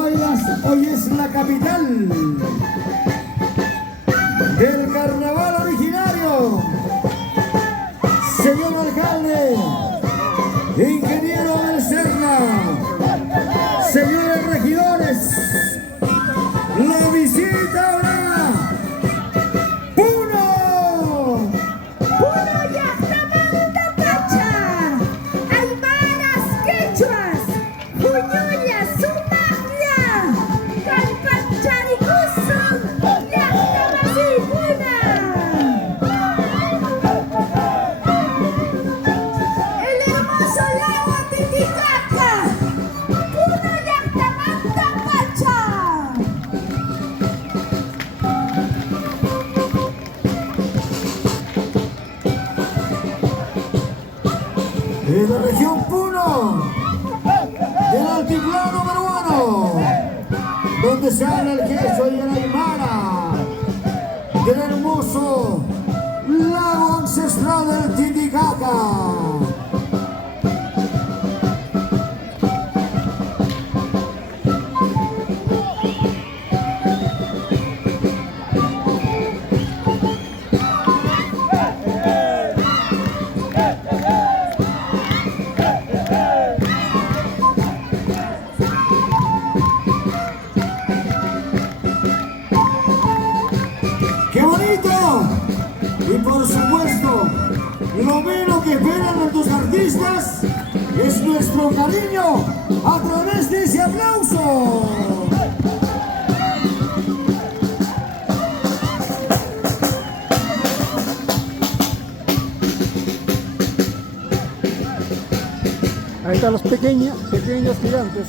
Guaylas hoy es la capital del carnaval originario. Señor alcalde, ingeniero del Serna, señores regidores, la visita ahora. ¡Puno! ¡Puno Llaqtamanta Pacha! Aymaras quechuas, Puñulla Sumaqlla, Calpancharicusun, Llaqtamasipuna. El hermoso lago Titicaca, Puno Llaqtamanta Pacha. De la región Puno, del altiplano peruano, donde se habla el quechua y el aymara, del hermoso lago ancestral del Titicaca. ¡Qué bonito! Y por supuesto, lo menos que esperan nuestros artistas es nuestro cariño a través de ese aplauso. Ahí están los pequeños gigantes.